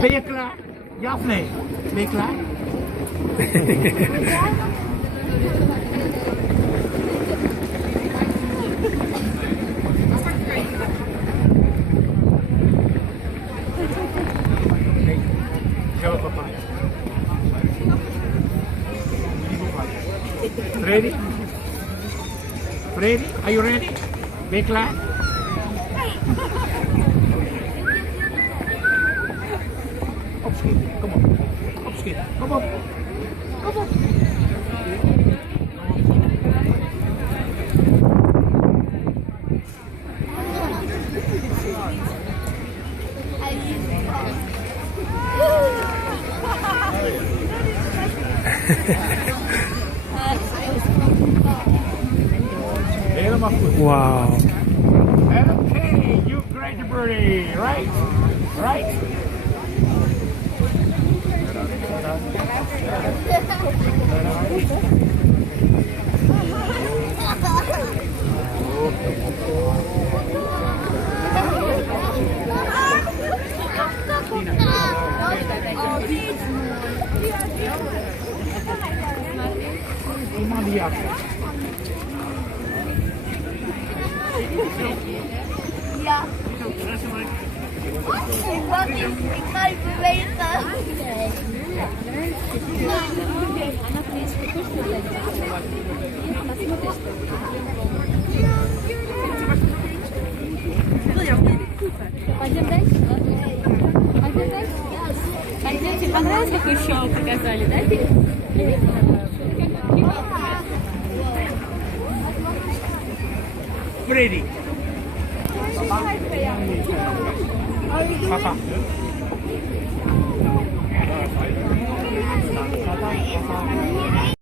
Ben je klaar? Ja of nee? Ben je klaar? Nee. Go, papa. Ready? Ready? Are you ready? Ben je klaar? Opschieten, kom op. Opschieten, kom op. Kom op. Helemaal goed. Wow. And okay, you great birdie, right? Right? Iemand die achter. Ja. Wat is? Ik ga even bewegen. Пойдем дальше? Пойдем дальше? Пойдемте, понравилось, какую шоу показали, да? Ready? Papa. Papa.